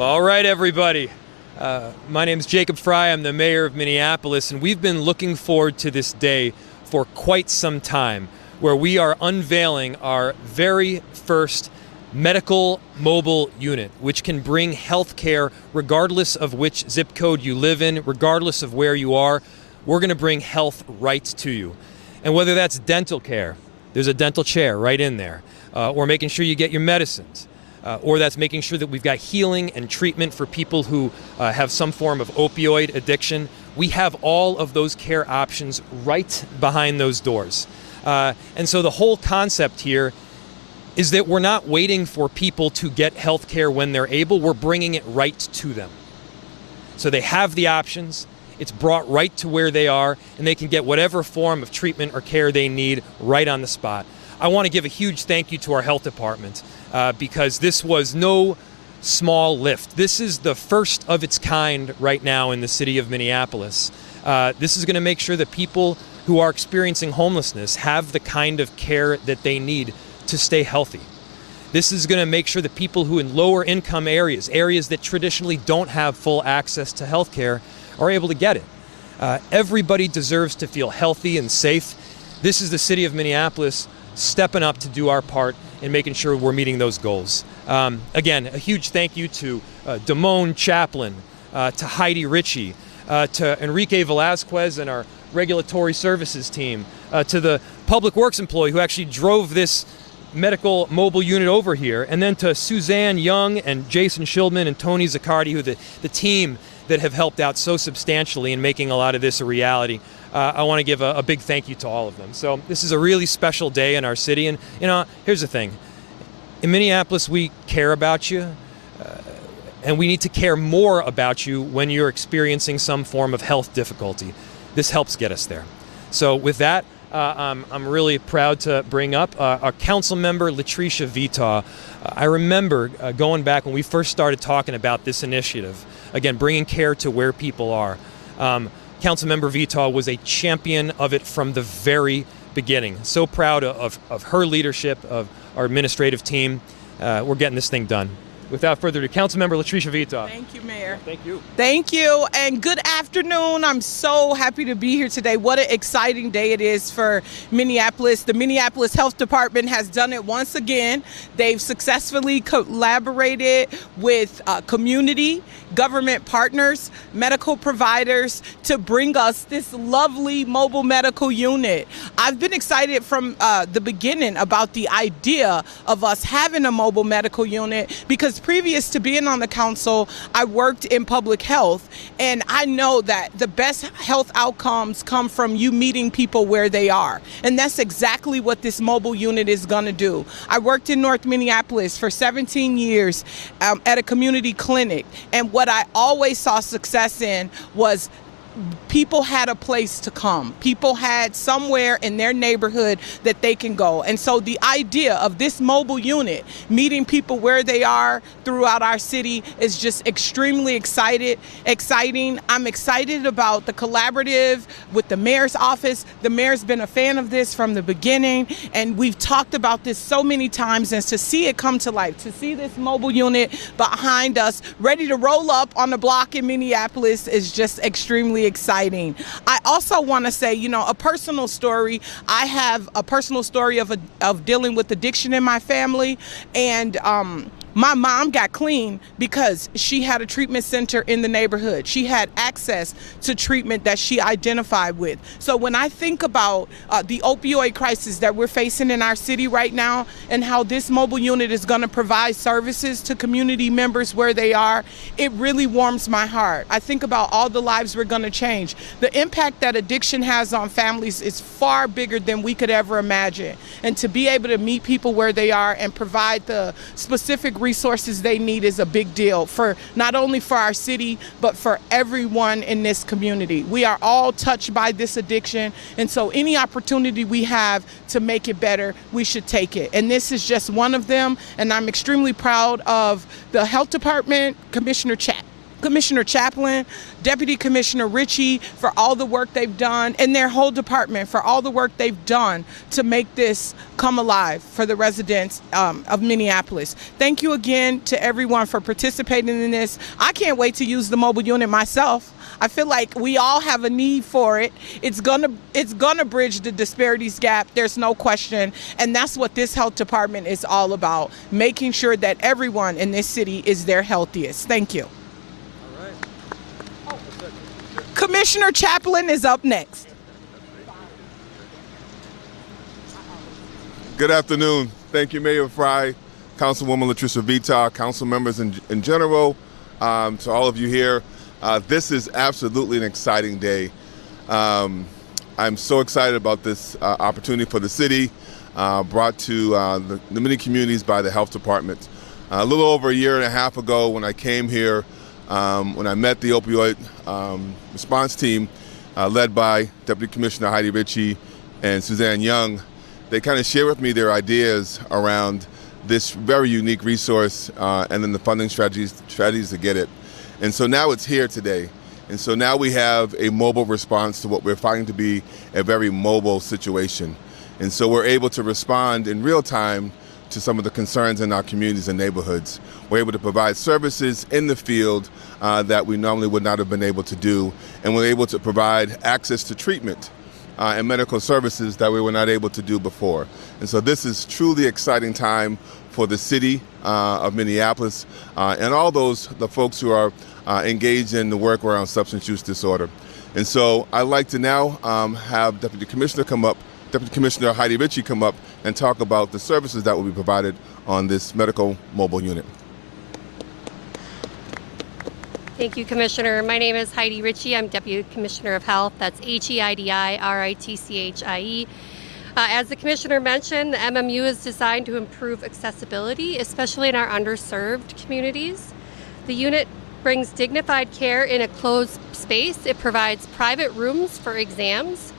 All right, everybody. My name is Jacob Fry. I'm the mayor of Minneapolis, and we've been looking forward to this day for quite some time, where we are unveiling our very first medical mobile unit, which can bring health care regardless of which zip code you live in, regardless of where you are. We're going to bring health right to you. And whether that's dental care, there's a dental chair right in there, or making sure you get your medicines. Or that's making sure that we've got healing and treatment for people who have some form of opioid addiction. We have all of those care options right behind those doors. And so the whole concept here is that we're not waiting for people to get health care when they're able. We're bringing it right to them. So they have the options. It's brought right to where they are, and they can get whatever form of treatment or care they need right on the spot. I want to give a huge thank you to our health department because this was no small lift. This is the first of its kind right now in the city of Minneapolis. This is going to make sure that people who are experiencing homelessness have the kind of care that they need to stay healthy. This is going to make sure that people who in lower income areas that traditionally don't have full access to health care, are able to get it. Everybody deserves to feel healthy and safe. This is the city of Minneapolis stepping up to do our part in making sure we're meeting those goals. Again, a huge thank you to Damone Chaplin, to Heidi Ritchie, to Enrique Velazquez and our regulatory services team, to the public works employee who actually drove this medical mobile unit over here, and then to Suzanne Young and Jason Schildman and Tony Zaccardi, who the team that have helped out so substantially in making a lot of this a reality. I want to give a big thank you to all of them. So this is a really special day in our city, and here's the thing. In Minneapolis, we care about you, and we need to care more about you when you're experiencing some form of health difficulty. This helps get us there. So with that, I'm really proud to bring up our council member, Latricia Vetaw. I remember going back when we first started talking about this initiative, again, bringing care to where people are. Councilmember Vetaw was a champion of it from the very beginning. So proud of her leadership, of our administrative team. We're getting this thing done. Without further ado, Councilmember Latricia Vetaw. Thank you, Mayor. Thank you. Thank you, and good afternoon. I'm so happy to be here today. What an exciting day it is for Minneapolis. The Minneapolis Health Department has done it once again. They've successfully collaborated with community, government partners, medical providers to bring us this lovely mobile medical unit. I've been excited from the beginning about the idea of us having a mobile medical unit because previous to being on the council, I worked in public health, and I know that the best health outcomes come from you meeting people where they are. And that's exactly what this mobile unit is going to do. I worked in North Minneapolis for 17 years at a community clinic, and what I always saw success in was people had a place to come. People had somewhere in their neighborhood that they can go. And so the idea of this mobile unit meeting people where they are throughout our city is just extremely exciting. I'm excited about the collaborative with the mayor's office. The mayor's been a fan of this from the beginning, and we've talked about this so many times, and to see it come to life, to see this mobile unit behind us ready to roll up on the block in Minneapolis is just extremely exciting. I also want to say, a personal story. I have a personal story of dealing with addiction in my family, and my mom got clean because she had a treatment center in the neighborhood. She had access to treatment that she identified with. So when I think about the opioid crisis that we're facing in our city right now and how this mobile unit is going to provide services to community members where they are, it really warms my heart. I think about all the lives we're going to change. The impact that addiction has on families is far bigger than we could ever imagine. And to be able to meet people where they are and provide the specific resources they need is a big deal for not only for our city, but for everyone in this community. We are all touched by this addiction, and so any opportunity we have to make it better, we should take it. And this is just one of them, and I'm extremely proud of the Health Department, Commissioner Chat, Commissioner Chaplin, Deputy Commissioner Ritchie for all the work they've done, and their whole department for all the work they've done to make this come alive for the residents of Minneapolis. Thank you again to everyone for participating in this. I can't wait to use the mobile unit myself. I feel like we all have a need for it. It's gonna bridge the disparities gap. There's no question, and that's what this health department is all about: making sure that everyone in this city is their healthiest. Thank you. Commissioner Chaplin is up next. Good afternoon. Thank you, Mayor Frey, Councilwoman Latricia Vita, council members in general, to all of you here. This is absolutely an exciting day. I'm so excited about this opportunity for the city, brought to the many communities by the health department. A little over a year and a half ago when I came here, when I met the opioid response team led by Deputy Commissioner Heidi Ritchie and Suzanne Young, they kind of shared with me their ideas around this very unique resource and then the funding strategies to get it. And so now it's here today. And so now we have a mobile response to what we're finding to be a very mobile situation. And so we're able to respond in real time to some of the concerns in our communities and neighborhoods. We're able to provide services in the field that we normally would not have been able to do. And we're able to provide access to treatment and medical services that we were not able to do before. And so this is truly exciting time for the city of Minneapolis and all the folks who are engaged in the work around substance use disorder. And so I'd like to now have Deputy Commissioner Heidi Ritchie come up and talk about the services that will be provided on this medical mobile unit. Thank you, Commissioner. My name is Heidi Ritchie. I'm Deputy Commissioner of Health. That's HEIDI-RITCHIE. As the Commissioner mentioned, the MMU is designed to improve accessibility, especially in our underserved communities. The unit brings dignified care in a closed space. It provides private rooms for exams.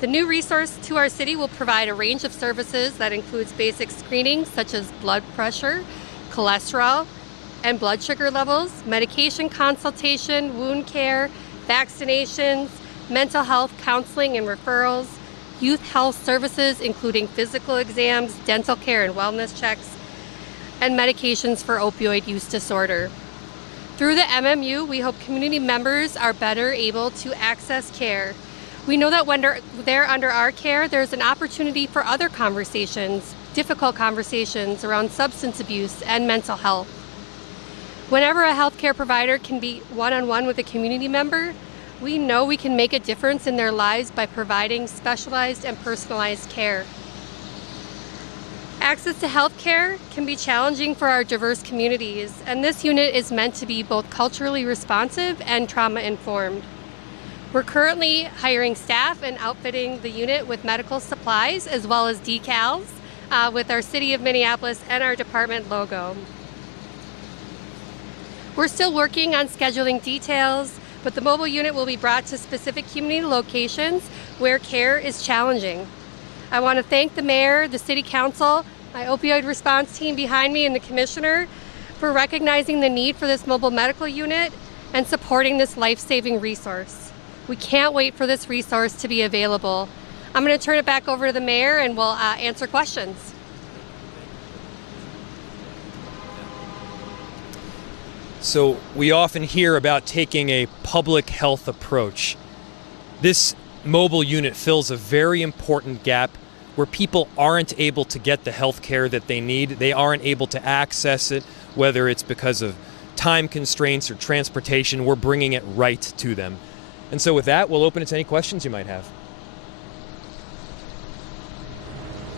The new resource to our city will provide a range of services that includes basic screenings such as blood pressure, cholesterol, and blood sugar levels, medication consultation, wound care, vaccinations, mental health counseling and referrals, youth health services including physical exams, dental care and wellness checks, and medications for opioid use disorder. Through the MMU, we hope community members are better able to access care. We know that when they're under our care, there's an opportunity for other conversations, difficult conversations around substance abuse and mental health. Whenever a healthcare provider can be one-on-one with a community member, we know we can make a difference in their lives by providing specialized and personalized care. Access to health care can be challenging for our diverse communities, and this unit is meant to be both culturally responsive and trauma-informed. We're currently hiring staff and outfitting the unit with medical supplies as well as decals with our City of Minneapolis and our department logo. We're still working on scheduling details, but the mobile unit will be brought to specific community locations where care is challenging. I want to thank the mayor, the city council, my opioid response team behind me, and the commissioner for recognizing the need for this mobile medical unit and supporting this life-saving resource. We can't wait for this resource to be available. I'm going to turn it back over to the mayor and we'll answer questions. So we often hear about taking a public health approach. This mobile unit fills a very important gap where people aren't able to get the health care that they need. They aren't able to access it, whether it's because of time constraints or transportation. We're bringing it right to them. And so with that, we'll open it to any questions you might have.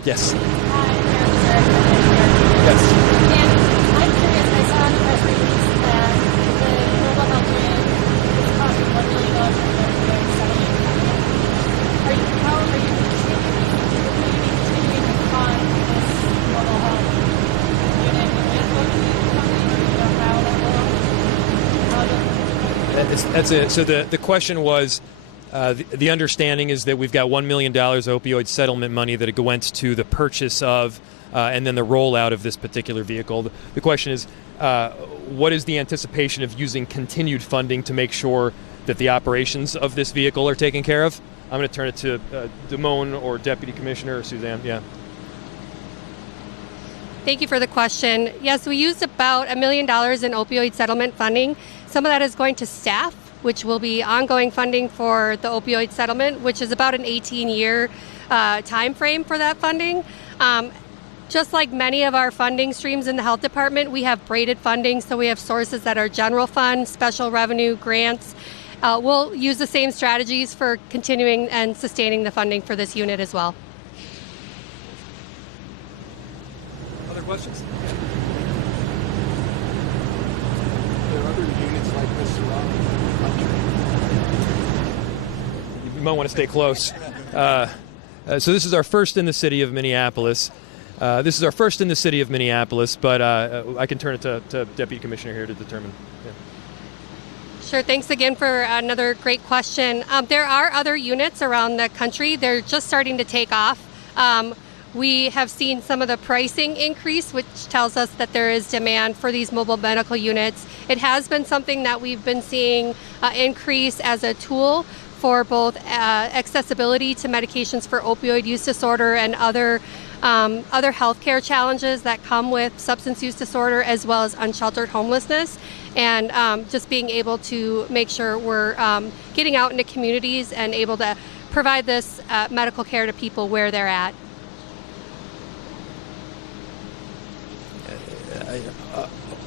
Yes. Yes. I'm curious, I saw in the press release that the mobile health unit is costing $1 million for the opioid settlement package. How are you continuing to fund this mobile health unit with the funding, or do you know how that will? So the question was, the understanding is that we've got $1 million opioid settlement money that went to the purchase of and then the rollout of this particular vehicle. The question is, what is the anticipation of using continued funding to make sure that the operations of this vehicle are taken care of? I'm going to turn it to Damone or Deputy Commissioner or Suzanne. Yeah. Thank you for the question. Yes, we used about $1 million in opioid settlement funding. Some of that is going to staff, which will be ongoing funding for the opioid settlement, which is about an 18-year time frame for that funding. Just like many of our funding streams in the health department, we have braided funding, so we have sources that are general fund, special revenue, grants. We'll use the same strategies for continuing and sustaining the funding for this unit as well. Other questions? There are other units like this around the country. You might want to stay close. So this is our first in the city of Minneapolis. But I can turn it to Deputy Commissioner here to determine. Yeah. Sure, thanks again for another great question. There are other units around the country. They're just starting to take off. We have seen some of the pricing increase, which tells us that there is demand for these mobile medical units. It has been something that we've been seeing increase as a tool for both accessibility to medications for opioid use disorder and other healthcare challenges that come with substance use disorder, as well as unsheltered homelessness. And just being able to make sure we're getting out into communities and able to provide this medical care to people where they're at.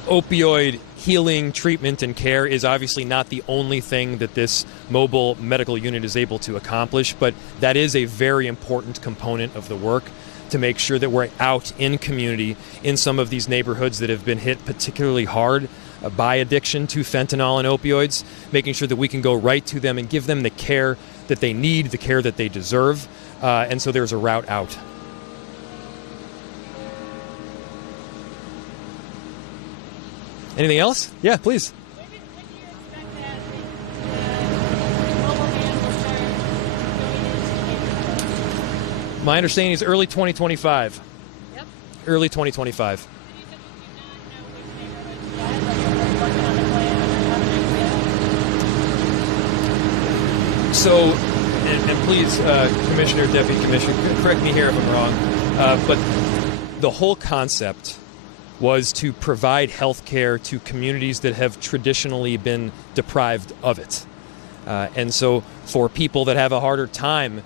Opioid healing, treatment, and care is obviously not the only thing that this mobile medical unit is able to accomplish, but that is a very important component of the work to make sure that we're out in community in some of these neighborhoods that have been hit particularly hard by addiction to fentanyl and opioids, making sure that we can go right to them and give them the care that they need, the care that they deserve, and so there's a route out. Anything else? Yeah, please. When do you expect that the mobile van will start going into neighborhoods? My understanding is early 2025. Yep. Early 2025. You said you do not know which neighborhoods yet, like you're working on the plan or have an idea? So, and please, Commissioner, Deputy Commissioner, correct me here if I'm wrong, but the whole concept was to provide health care to communities that have traditionally been deprived of it. And so for people that have a harder time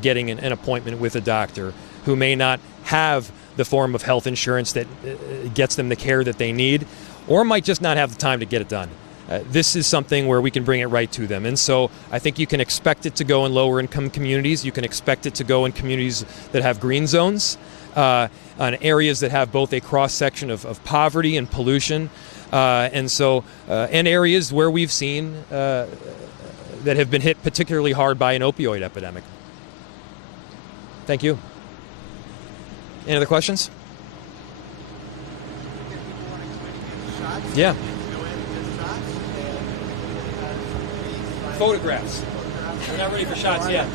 getting an appointment with a doctor, who may not have the form of health insurance that gets them the care that they need, or might just not have the time to get it done. This is something where we can bring it right to them. And so I think you can expect it to go in lower income communities. You can expect it to go in communities that have green zones, on areas that have both a cross section of poverty and pollution. And areas where we've seen that have been hit particularly hard by an opioid epidemic. Thank you. Any other questions? Yeah. Photographs. We're not ready for shots yet.